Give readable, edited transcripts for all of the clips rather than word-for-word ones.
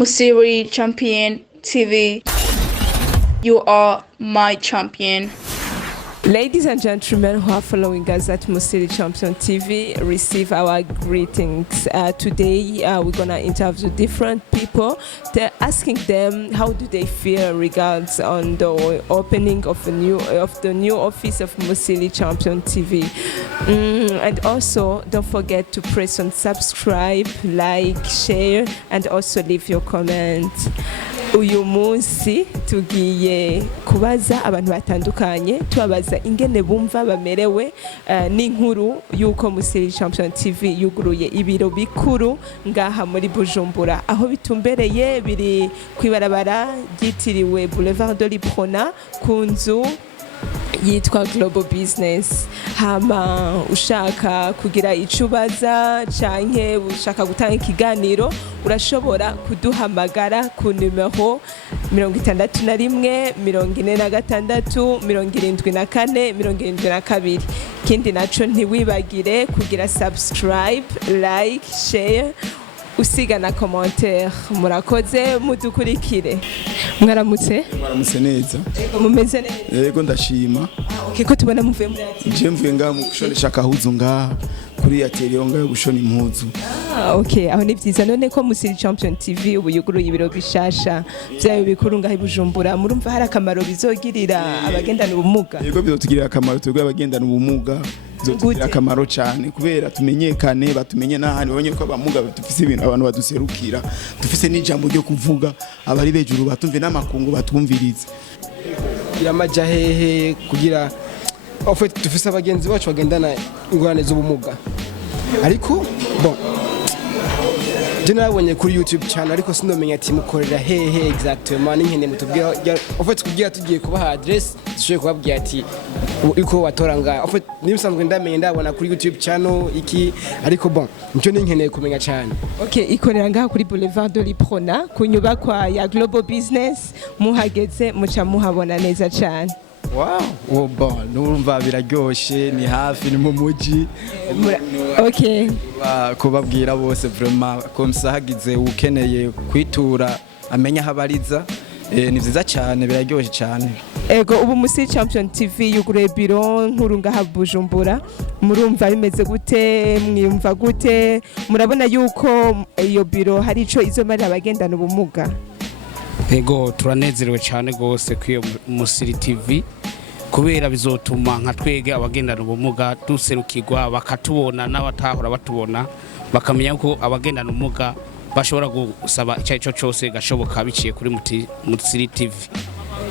Musiri Champion TV. You are my champion. Ladies and gentlemen who are following us at Musiri Champion TV, receive our greetings. Today we're gonna interview different people. They're asking them how do they feel regards on the opening of the new office of Musiri Champion TV. And also don't forget to press on subscribe, like, share, and also leave your comments. Uyu munsi tugiye kubaza abantu batandukanye tubabaza ingene bumva bamerewe n'inkuru yuko Musiri Champion TV yuguruye ibiro bikuru ngaha muri Bujumbura aho bitumbereye biri kwibarabara ryitiriwe Boulevard de l'Iprona ku nzu yitwa Global Business. Hama ushaka kugira icubaza canke ushaka gutanga ikiganiro urashobora kuduhamagara ku numero 61 46 74 72. Kindi naco ntiwibagire kugira subscribe, like, share, usiga na commentaire. Murakoze mudukurikire. Mwaramutse neza. Mumeze neza? Yego ndashima. Okay, ko tubona muvuye muri ati. Je mvuye ngaha mu gushonesha kahuzu ngaha kuri atelier ngaha gushona impuzu. Okay, aho ni vyiza. None ko Musiri Champion TV ubu yuguruye ibiro bishasha vyayo bikuru ngaha Bujumbura, murumva hari akamaro bizogirira abagendana ubumuga? Yego bizotugirira akamaro twebwe abagendana ubumuga. Bizotugirira akamaro cyane kubera tumenyekane, batumenye n'ahandi bonye ko abamuga dufise ibintu abantu baduserukira, dufise n'ijambo ryo kuvuga abari bejuru batumve n'amakungu batumvirize. Iramaja hehe kugira ofete dufise abagenzi bacu bagendana ingorane z'ubumuga. Ariko bon je nabonye kuri YouTube channel ariko sinomenya ati mukorera hehe exactement n'inkene mutubwira ofete kugira tugiye kubaha address dushoboye kubabwira ati uko watoranga ofete nibisanzwe ndamenye ndabona kuri YouTube channel iki ariko bon nico ninkeneye kumenya cyane. Okay, ikorera ngaha kuri Boulevard de l'Iprona ku nyubakwa ya Global Business, muhageze muca muhabona neza cyane. Wow, bon, numva biraryoshe, ni hafi, ni mu muji. Okay. Kubabwira bose vraiment comme ça hagize ukeneye kwitura amenya habariza. Ni vyiza cyane, biraryoshe cyane. Ego ubu Musiri Champion TV yuguruye biro nkuru ngaha Bujumbura, murumva bimeze gute, mwiyumva gute, murabona yuko iyo biro hari ico izomarira abagendana ubumuga? Ego turanezerewe cyane gose kwiyo Musiri TV kubera bizotuma nka twege abagendana ubumuga duserukirwa bakatubona n'abatahora batubona bakamenya ko abagendana ubumuga bashobora gusaba icyo cyose gashoboka biciye kuri Musiri TV.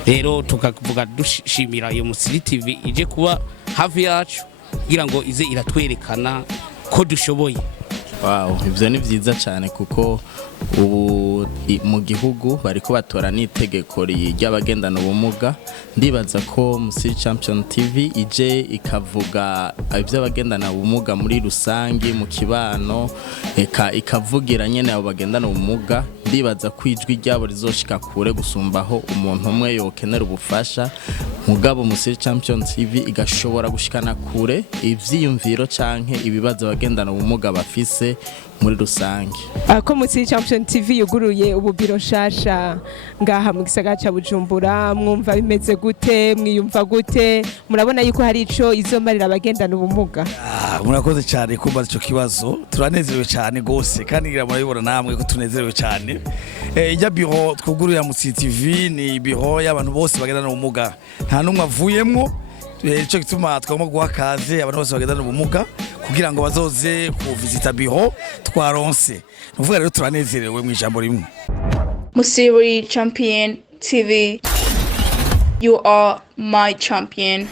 Rero tukavuga dushimira iyo Musiri TV ije kuba hafi yacu kugira ngo ize iratwerekana ko dushoboye. Wow, ivyo ni vyiza cyane kuko ubu mu gihugu bariko batora n'itegeko ry'abagendana ubumuga. Ndibaza ko Musiri Champion TV ije ikavuga ivy'abagendana ubumuga muri rusangi mu kibano, ikavugira nyene abo bagendana ubumuga. Ndibaza ko ijwi ryabo rizoshika kure gusumbaho umuntu umwe yokenera ubufasha. Mugabo Musiri Champion TV igashobora gushikana kure ivyiyumviro canke ibibazo abagendana ubumuga bafise muri rusange. Ko Musiri Champion TV yuguruye ubu biro shasha ngaha mu gisagara ca Bujumbura, mwumva bimeze gute, mwiyumva gute, murabona yuko hari ico izomarira abagendana ubumuga? Murakoze cyane kumva ico kibazo, turanezerewe cyane gose kandi ngira murabibona namwe ko tunezerewe cyane. Ijya biro twuguruye Musiri TV ni biro y'abantu bose bagendana ubumuga, nta numwe avuyemwo. Ico gituma twagomba guha kaze abantu bose bagendana ubumuga kugira ngo bazoze ku visita biro twaronse. Nuvuga rero turanezerewe mu ijambo rimwe. Musiri Champion TV. You are my champion.